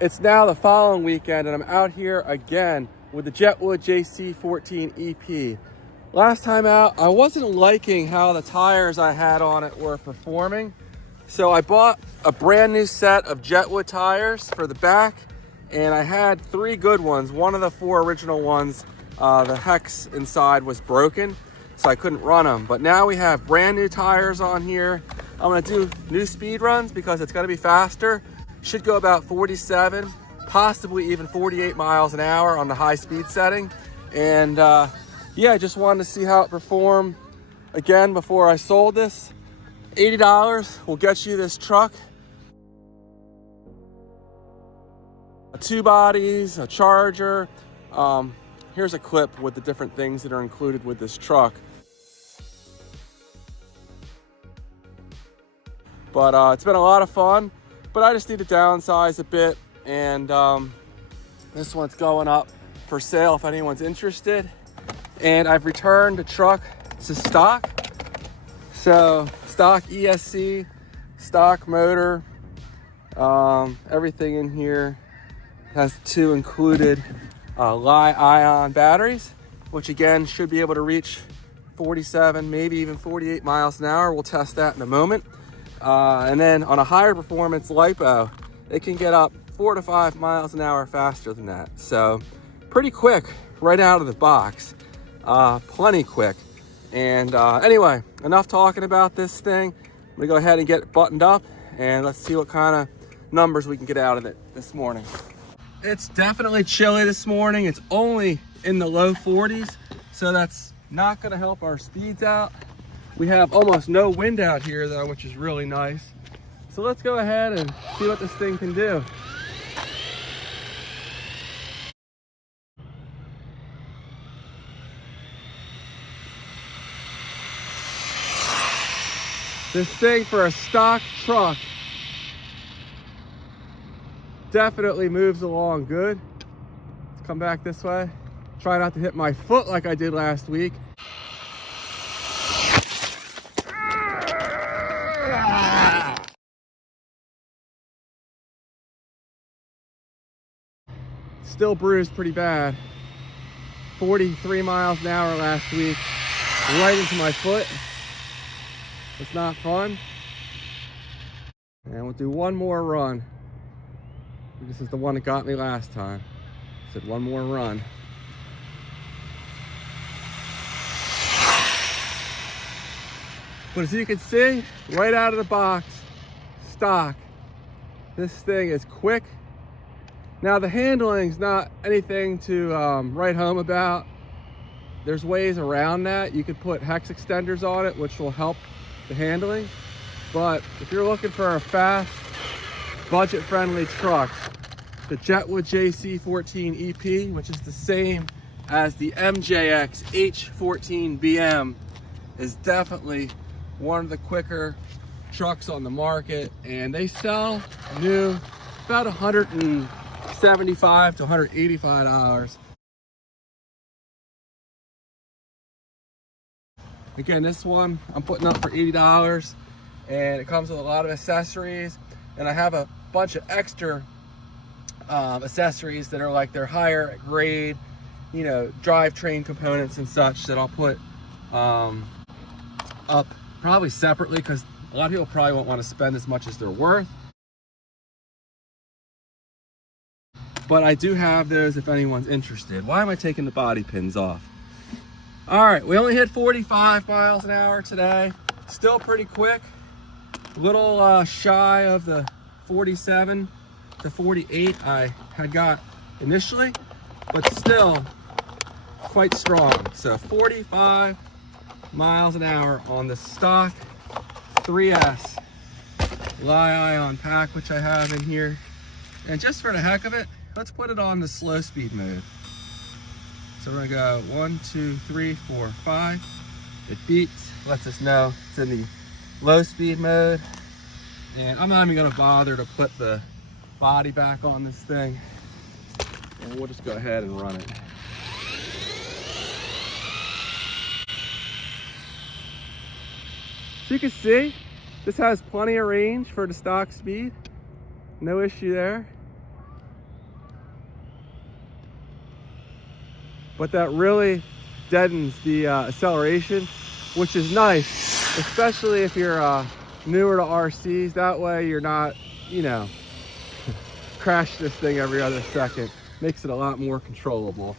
It's now the following weekend and I'm out here again with the Jetwood JC14EP. Last time out, I wasn't liking how the tires I had on it were performing. So I bought a brand new set of Jetwood tires for the back, and I had 3 good ones. One of the 4 original ones, the hex inside was broken, so I couldn't run them. But now we have brand new tires on here. I'm gonna do new speed runs because it's gonna be faster. Should go about 47, possibly even 48 miles an hour on the high speed setting. And yeah, I just wanted to see how it performed again before I sold this. $80 will get you this truck. 2 bodies, a charger. Here's a clip with the different things that are included with this truck. But it's been a lot of fun, but I just need to downsize a bit. And this one's going up for sale if anyone's interested. And I've returned the truck to stock. So stock ESC, stock motor, everything in here has 2 included Li-ion batteries, which again should be able to reach 47, maybe even 48 miles an hour. We'll test that in a moment. And then on a higher performance LiPo, it can get up 4 to 5 miles an hour faster than that. So pretty quick right out of the box, plenty quick. And anyway, enough talking about this thing. I'm gonna go ahead and get it buttoned up and let's see what kind of numbers we can get out of it this morning. It's definitely chilly this morning. It's only in the low 40s, so that's not gonna help our speeds out. We have almost no wind out here though, which is really nice. So let's go ahead and see what this thing can do. This thing for a stock truck definitely moves along good. Let's come back this way. Try not to hit my foot like I did last week. Still bruised pretty bad. 43 miles an hour last week, right into my foot. It's not fun. And we'll do one more run. This is the one that got me last time. I said one more run. But as you can see, right out of the box, stock. This thing is quick. Now the handling's not anything to write home about. There's ways around that. You could put hex extenders on it, which will help the handling. But if you're looking for a fast, budget-friendly truck, the Jetwood JC14EP, which is the same as the MJX H14BM, is definitely one of the quicker trucks on the market, and they sell new about $175 to $185. Again, this one I'm putting up for $80, and it comes with a lot of accessories, and I have a bunch of extra accessories that are like their higher grade, you know, drivetrain components and such that I'll put up probably separately, because a lot of people probably won't want to spend as much as they're worth. But I do have those if anyone's interested. Why am I taking the body pins off? All right, we only hit 45 miles an hour today. Still pretty quick. A little shy of the 47 to 48 I had got initially, but still quite strong. So 45 miles an hour on the stock 3S Li-ion pack, which I have in here. And just for the heck of it, let's put it on the slow speed mode. So we're gonna go 1, 2, 3, 4, 5. It beeps, lets us know it's in the low speed mode. And I'm not even gonna bother to put the body back on this thing. And we'll just go ahead and run it. So you can see, this has plenty of range for the stock speed. No issue there. But that really deadens the acceleration, which is nice, especially if you're newer to RCs. That way you're not, you know, crash this thing every other second. Makes it a lot more controllable.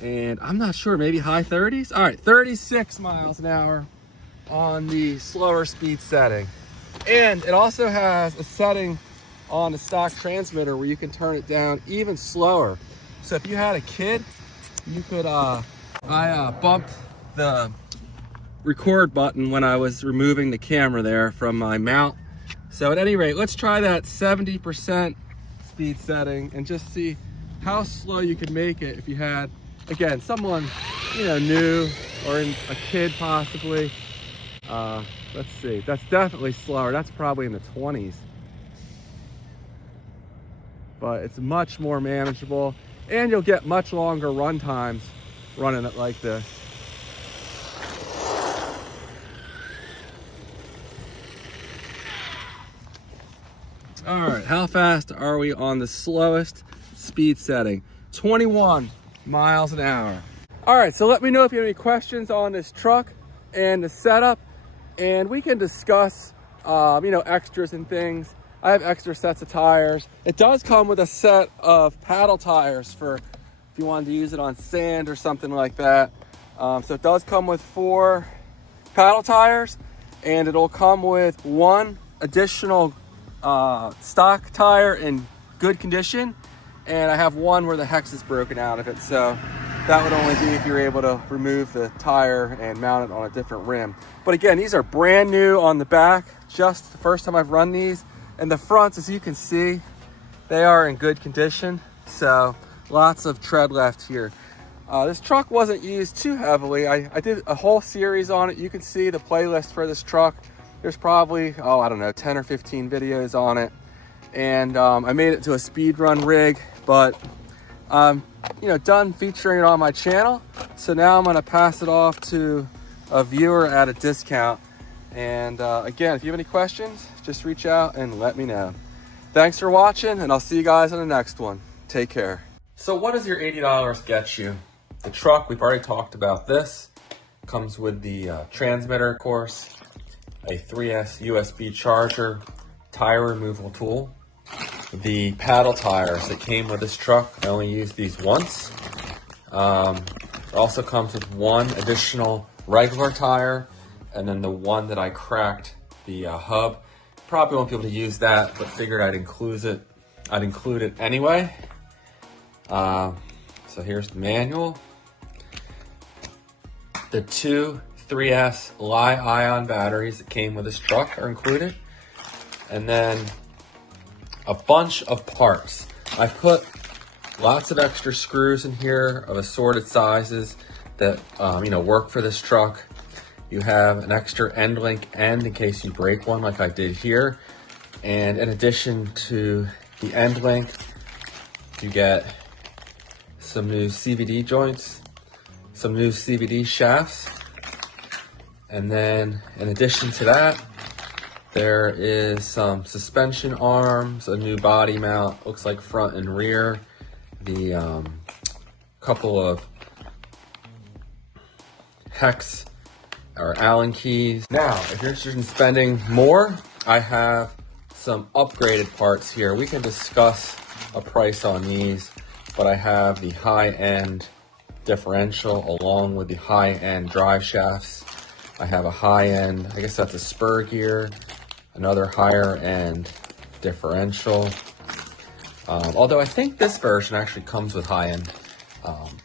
And I'm not sure, maybe high 30s? All right, 36 miles an hour on the slower speed setting. And it also has a setting on the stock transmitter where you can turn it down even slower. So if you had a kid, you could, I bumped the record button when I was removing the camera there from my mount. So at any rate, let's try that 70% speed setting and just see how slow you could make it if you had, again, someone, you know, new or a kid possibly. Let's see, that's definitely slower. That's probably in the 20s. But it's much more manageable and you'll get much longer run times running it like this. All right, how fast are we on the slowest speed setting? 21 miles an hour. All right, so let me know if you have any questions on this truck and the setup, and we can discuss, you know, extras and things. I have extra sets of tires. It does come with a set of paddle tires for if you wanted to use it on sand or something like that. So it does come with 4 paddle tires, and it'll come with 1 additional stock tire in good condition, and I have 1 where the hex is broken out of it, so that would only be if you're able to remove the tire and mount it on a different rim. But again, these are brand new on the back, just the first time I've run these. And the fronts, as you can see, they are in good condition, so lots of tread left here. This truck wasn't used too heavily. I did a whole series on it. You can see the playlist for this truck. There's probably, oh, I don't know, 10 or 15 videos on it. And I made it to a speed run rig, but you know, done featuring it on my channel. So now I'm gonna pass it off to a viewer at a discount. And again, if you have any questions, just reach out and let me know. Thanks for watching, and I'll see you guys in the next one. Take care. So what does your $80 get you? The truck, we've already talked about this. Comes with the transmitter, of course, a 3S USB charger, tire removal tool, the paddle tires that came with this truck. I only used these once. It also comes with 1 additional regular tire, and then the one that I cracked the hub. Probably won't be able to use that, but figured I'd include it anyway. So here's the manual. The 2 3S Li-ion batteries that came with this truck are included. And then a bunch of parts. I've put lots of extra screws in here of assorted sizes that you know, work for this truck. You have an extra end link end in case you break one like I did here. And in addition to the end link, you get some new CVD joints, some new CVD shafts. And then in addition to that, there is some suspension arms, a new body mount, looks like front and rear, the couple of hex or Allen keys. Now, if you're interested in spending more, I have some upgraded parts here. We can discuss a price on these, but I have the high-end differential along with the high-end drive shafts. I have a high-end, I guess that's a spur gear, another higher-end differential. Although I think this version actually comes with high-end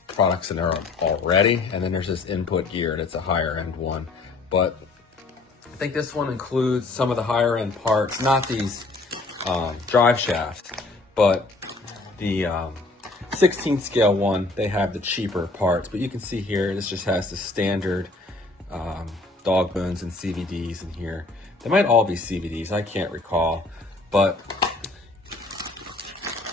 products in there already, and then there's this input gear and it's a higher end one. But I think this one includes some of the higher end parts, not these drive shafts, but the 16 scale one, they have the cheaper parts. But you can see here, this just has the standard dog bones and CVDs in here. They might all be CVDs, I can't recall, but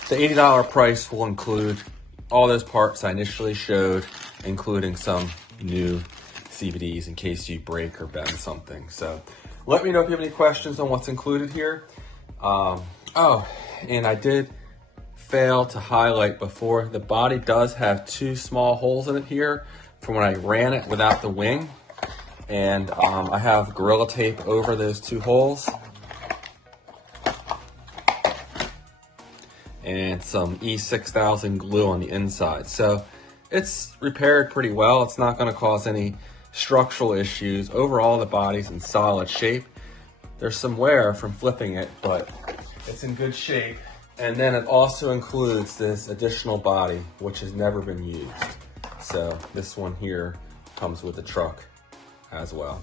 the $80 price will include all those parts I initially showed, including some new CVDs in case you break or bend something. So Let me know if you have any questions on what's included here. Oh, and I did fail to highlight before, the body does have 2 small holes in it here from when I ran it without the wing. And I have Gorilla Tape over those 2 holes. And some E6000 glue on the inside. So it's repaired pretty well. It's not gonna cause any structural issues. Overall, the body's in solid shape. There's some wear from flipping it, but it's in good shape. And then it also includes this additional body, which has never been used. So this one here comes with the truck as well.